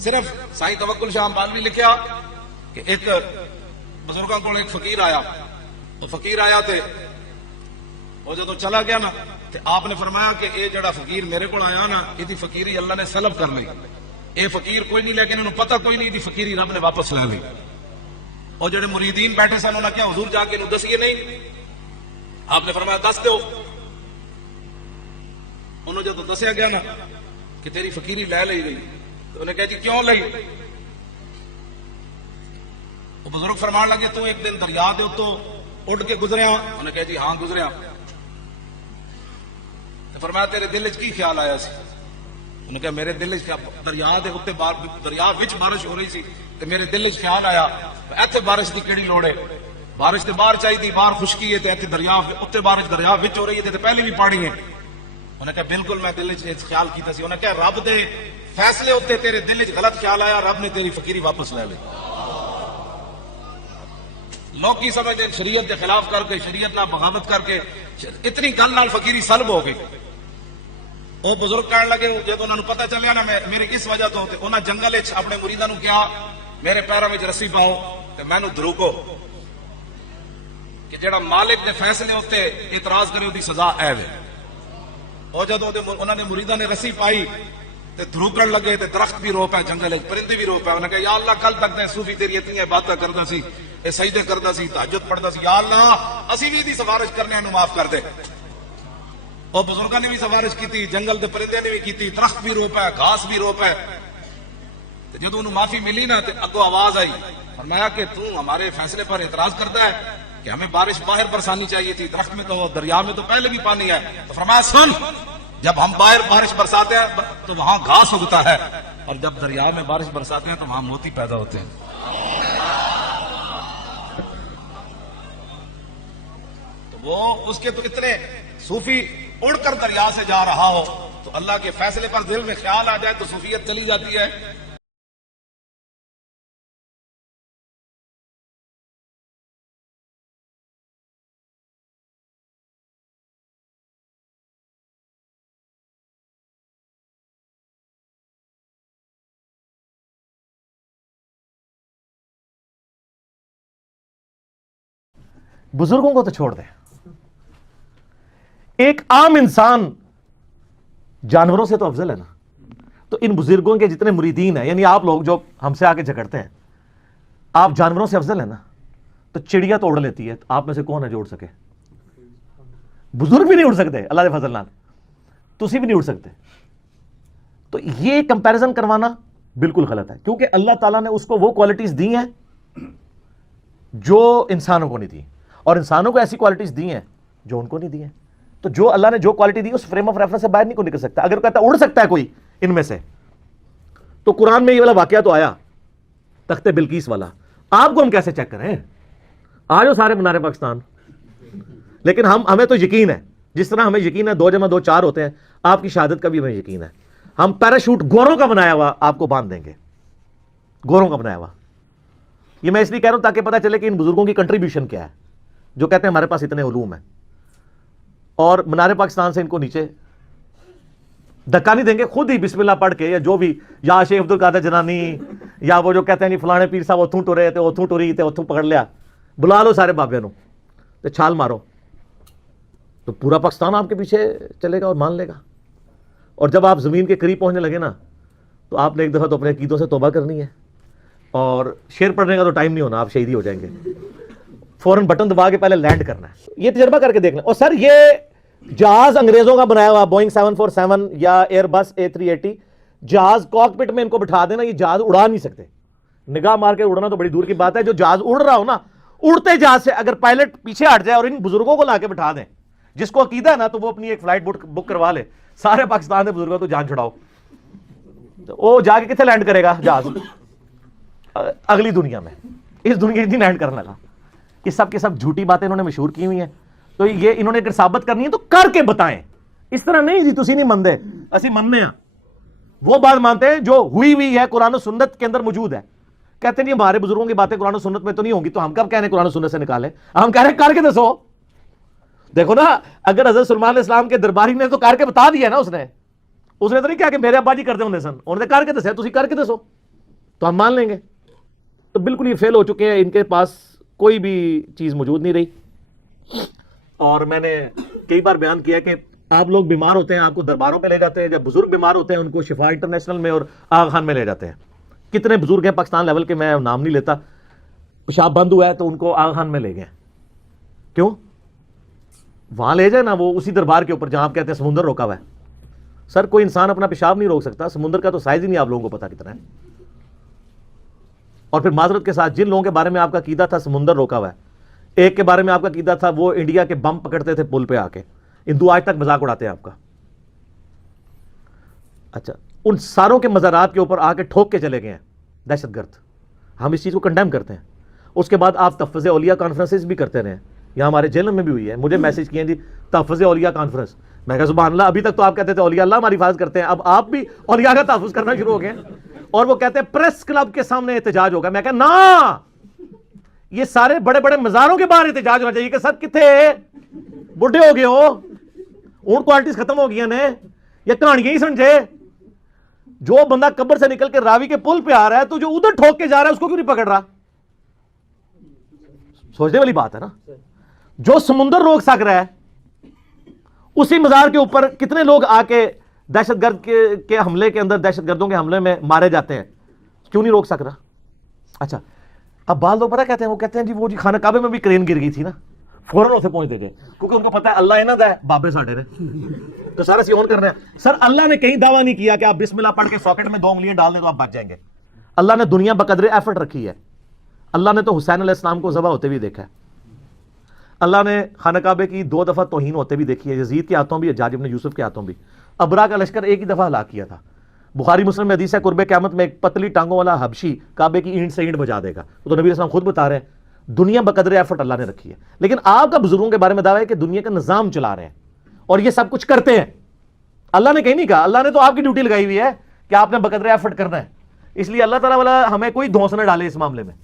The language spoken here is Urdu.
صرف سائی توکل شاہ امبالوی لکھیا کہ ایک بزرگاں کو ایک فقیر آیا، وہ فقیر آیا تے وہ جدو چلا گیا نا تے آپ نے فرمایا کہ اے جڑا فقیر میرے کو آیا نا یہ فقیری اللہ نے سلب کر لی، اے فقیر کوئی نہیں لیکن انہوں پتہ کوئی نہیں دی فقیری رب نے واپس لے لی۔ اور جڑے مریدین بیٹھے سن انہوں نے کیا حضور جا کے انہوں دسیے نہیں؟ آپ نے فرمایا دس دو۔ انہوں جدو دسیا گیا نا کہ تیری فقیری لے لی گئی تو انہیں کہا جی کیوں لئی؟ وہ بزرگ فرمان لگے تو ایک دن دریا دے تو اٹھ کے گزریا؟ انہیں کہا جی ہاں گزریا۔ تو فرمایا تیرے دل وچ کی خیال آیا سی؟ انہیں کہا میرے دل وچ دریا دے اوتے دریا وچ بارش ہو رہی سی تے میرے دل وچ خیال آیا ایتھے بارش دی کیڑی لوڑ ہے، بارش تے باہر چاہیے، باہر خشکی ہے تے ایتھے دریا اوتے بارش دریا وچ ہو رہی ہے تے پہلے بھی پانی ہے۔ انہیں کہا بالکل میں دل وچ خیال کیتا سی۔ انہیں کہا رب دے فیصلے ہوتے تیرے دل وچ غلط خیال آیا، رب نے تیری فقیری واپس لے لی۔ لوگ کی سمجھتے ہیں شریعت کے خلاف کر کے، شریعت نہ بغاوت کر کے اتنی گل نال فقیری سلب ہو گئی۔ وہ بزرگ کہنے لگے جب انہوں نے پتہ چلیا نا میری اس وجہ تو انہوں جنگل اپنے مریداں نوں کیا میرے پیروں میں رسی پاؤ تے مینوں دروکو کہ جڑا مالک دے فیصلے ہوتے اعتراض کرے دی سزا اے وے۔ اور جب انہوں نے مریداں نے رسی پائی تے دروکن لگے تے درخت بھی رو پے، جنگل پرندے بھی رو پے۔ انہوں نے کہا یا اللہ کل تک تے صوفی تیری اتنی باتیں کردا سی، اے سجدے کردا سی، تہجد پڑھدا سی، یا اللہ اسی بھی دی سفارش کرنے نوں معاف کر دے۔ اور بزرگوں نے بھی سفارش کی، جنگل دے پرندے نے بھی کی، درخت بھی رو پے، گھاس بھی رو پے۔ جب انہوں معافی ملی نا تو اگو آواز آئی، فرمایا کہ تو ہمارے فیصلے پر اعتراض کرتا ہے کہ ہمیں بارش باہر برسانی چاہیے تھی، درخت میں تو دریا میں تو پہلے بھی پانی ہے۔ تو فرمایا سن، جب ہم باہر بارش برساتے ہیں تو وہاں گھاس اگتا ہے، اور جب دریا میں بارش برساتے ہیں تو وہاں موتی پیدا ہوتے ہیں۔ تو وہ اس کے تو اتنے صوفی اڑ کر دریا سے جا رہا ہو تو اللہ کے فیصلے پر دل میں خیال آ جائے تو صوفیت چلی جاتی ہے۔ بزرگوں کو تو چھوڑ دیں، ایک عام انسان جانوروں سے تو افضل ہے نا۔ تو ان بزرگوں کے جتنے مریدین ہیں، یعنی آپ لوگ جو ہم سے آگے جھگڑتے ہیں، آپ جانوروں سے افضل ہیں نا۔ تو چڑیا تو اڑ لیتی ہے، آپ میں سے کون ہے جو اڑ سکے؟ بزرگ بھی نہیں اڑ سکتے اللہ کے فضل نال، تسی بھی نہیں اڑ سکتے۔ تو یہ کمپیریزن کروانا بالکل غلط ہے، کیونکہ اللہ تعالیٰ نے اس کو وہ کوالٹیز دی ہیں جو انسانوں کو نہیں دی، اور انسانوں کو ایسی کوالٹیز دی ہیں جو ان کو نہیں دی ہیں۔ تو جو اللہ نے جو کوالٹی دی اس فریم آف ریفرنس سے باہر نہیں کو نکل سکتا۔ اگر کہتا اڑ سکتا ہے کوئی ان میں سے، تو قرآن میں یہ والا واقعہ تو آیا تخت بلقیس والا، آپ کو ہم کیسے چیک کریں؟ آ جاؤ سارے منارے پاکستان۔ لیکن ہمیں تو یقین ہے، جس طرح ہمیں یقین ہے 2 × 2 4 ہوتے ہیں، آپ کی شہادت کا بھی ہمیں یقین ہے۔ ہم پیراشوٹ گوروں کا بنایا ہوا آپ کو باندھ دیں گے، گوروں کا بنایا ہوا۔ یہ میں اس لیے کہہ رہا ہوں تاکہ پتہ چلے کہ ان بزرگوں کی کنٹریبیوشن کیا ہے، جو کہتے ہیں ہمارے پاس اتنے علوم ہیں، اور منارے پاکستان سے ان کو نیچے دھکا نہیں دیں گے، خود ہی بسم اللہ پڑھ کے، یا جو بھی، یا شیخ عبد القادر جنانی، یا وہ جو کہتے ہیں فلانے پیر صاحب اتھوں ٹرے تے اتھوں ٹری تے اتھوں پکڑ لیا، بلا لو سارے بابے نو تے چھال مارو، تو پورا پاکستان آپ کے پیچھے چلے گا اور مان لے گا۔ اور جب آپ زمین کے قریب پہنچنے لگے نا تو آپ نے ایک دفعہ تو اپنے عقیدوں سے توبہ کرنی ہے، اور شعر پڑھنے کا تو ٹائم نہیں ہونا، آپ شہید ہی ہو جائیں گے۔ فوراً بٹن دبا کے پہلے لینڈ کرنا ہے، یہ تجربہ کر کے دیکھ لیں۔ اور سر یہ جہاز انگریزوں کا بنایا ہوا بوئنگ 747 یا ایئر بس A380 جہاز کاک پٹ میں ان کو بٹھا دینا، یہ جہاز اڑا نہیں سکتے۔ نگاہ مار کے اڑنا تو بڑی دور کی بات ہے، جو جہاز اڑ رہا ہو نا، اڑتے جہاز سے اگر پائلٹ پیچھے ہٹ جائے اور ان بزرگوں کو لا کے بٹھا دیں، جس کو عقیدہ ہے نا، تو وہ اپنی ایک فلائٹ بک کروا لے، سارے پاکستان کے بزرگوں تو جان چھڑاؤ، وہ جا کے کتنے لینڈ کرے گا جہاز؟ اگلی دنیا میں، اس دنیا کی لینڈ کرنے لگا۔ یہ سب کے سب جھوٹی باتیں انہوں نے مشہور کی ہوئی ہیں، تو یہ انہوں نے اگر ثابت کرنی ہے تو کر کے بتائیں، اس طرح نہیں جی تسی نہیں مانتے اسی ماننے ہیں۔ وہ بات مانتے ہیں جو ہوئی ہے، قرآن و سنت کے اندر موجود ہے۔ کہتے ہیں ہمارے بزرگوں کی باتیں قرآن و سنت میں تو نہیں ہوں گی، تو ہم کب کہہ رہے ہیں قرآن و سنت سے نکالیں؟ ہم کہہ رہے ہیں کر کے دسو۔ دیکھو نا، اگر حضرت سلمان علیہ السلام کے درباری نے تو کر کے بتا دیا نا، اس نے اس نے تو نہیں کہا کہ میرے ابا جی کرتے ہوں سن، انہوں نے کر کے دسیا، تسی کر کے دسو تو ہم مان لیں گے. تو بالکل یہ فیل ہو چکے ہیں، ان کے پاس کوئی بھی چیز موجود نہیں رہی. اور میں نے کئی بار بیان کیا کہ آپ لوگ بیمار ہوتے ہیں، آپ کو درباروں پہ لے جاتے ہیں، جب بزرگ بیمار ہوتے ہیں ان کو شفا انٹرنیشنل میں اور آغا خان میں لے جاتے ہیں. کتنے بزرگ ہیں پاکستان لیول کے، میں نام نہیں لیتا، پیشاب بند ہوا ہے تو ان کو آغا خان میں لے گئے. کیوں؟ وہاں لے جائے نا، وہ اسی دربار کے اوپر جہاں آپ کہتے ہیں سمندر روکا ہوا ہے. سر کوئی انسان اپنا پیشاب نہیں روک سکتا، سمندر کا تو سائز ہی نہیں آپ لوگوں کو پتا کتنا ہے. اور پھر معذرت کے ساتھ جن لوگوں کے بارے میں آپ کا عقیدہ تھا سمندر روکا ہوا ہے، ایک کے بارے میں آپ کا عقیدہ تھا وہ انڈیا کے بم پکڑتے تھے پل پہ آ کے، ہندو آج تک مذاق اڑاتے ہیں آپ کا. اچھا، ان ساروں کے مزارات کے اوپر آ کے ٹھوک کے چلے گئے ہیں دہشت گرد. ہم اس چیز کو کنڈیم کرتے ہیں. اس کے بعد آپ تحفظ اولیاء کانفرنسز بھی کرتے رہے ہیں، یہاں ہمارے جیل میں بھی ہوئی ہے. مجھے میسج کیے جی تحفظ اولیاء کانفرنس، میں کہا سبحان اللہ، ابھی تک تو آپ کہتے تھے اولیاء اللہ ہماری حفاظت کرتے ہیں، اب آپ بھی اولیاء کا تحفظ کرنا شروع ہو گئے. اور وہ کہتے ہیں پریس کلب کے سامنے احتجاج ہوگا. میں کہا نا، یہ سارے بڑے بڑے مزاروں کے باہر احتجاج ہونا چاہیے کہ سر کتنے بڈھے ہو گئے ہو، اون کوالٹیز ختم ہو گئی ہیں، یہ کہانیاں ہی سمجھے. جو بندہ قبر سے نکل کے راوی کے پل پہ آ رہا ہے تو جو ادھر ٹھوک کے جا رہا ہے اس کو کیوں نہیں پکڑ رہا؟ سوچنے والی بات ہے نا. جو سمندر روک سک رہا ہے اسی مزار کے اوپر کتنے لوگ آ کے دہشت گرد کے حملے کے اندر، دہشت گردوں کے حملے میں مارے جاتے ہیں، کیوں نہیں روک سک رہا؟ اچھا، اب بعض لوگ پتہ کہتے ہیں، وہ کہتے ہیں جی وہ جی خانہ کعبے میں بھی کرین گر گئی تھی نا، فوراً اسے پہنچ دے گئے کیونکہ ان کو پتا ہے اللہ انہاں دا ہے، بابے ساڈے نے تو سارا سی آن کر رہے ہیں. سر اللہ نے کہیں دعویٰ نہیں کیا کہ آپ بسم اللہ پڑھ کے ساکٹ میں 2 انگلیاں ڈال دیں تو آپ بچ جائیں گے. اللہ نے دنیا بقدر ایفرٹ رکھی ہے. اللہ نے تو حسین علیہ السلام کو ذبح ہوتے بھی دیکھا ہے. اللہ نے خانہ کعبے کی 2 دفعہ توہین ہوتے بھی دیکھی ہے، یزید کے ہاتھوں بھی، حجاج ابن یوسف کے ہاتھوں بھی. ابرا کا لشکر ایک ہی دفعہ ہلاک کیا تھا. بخاری مسلم میں حدیث ہے قرب قیامت میں ایک پتلی ٹانگوں والا حبشی کعبے کی اینٹ سے اینٹ بجا دے گا. تو نبی علیہ السلام خود بتا رہے ہیں دنیا بقدر ایفرٹ اللہ نے رکھی ہے. لیکن آپ کا بزرگوں کے بارے میں دعویٰ ہے کہ دنیا کا نظام چلا رہے ہیں اور یہ سب کچھ کرتے ہیں. اللہ نے کہیں نہیں کہا، اللہ نے تو آپ کی ڈیوٹی لگائی ہوئی ہے کہ آپ نے بقدر ایفرٹ کرنا ہے. اس لیے اللہ تعالیٰ والا ہمیں کوئی دھونس نہ ڈالے اس معاملے میں.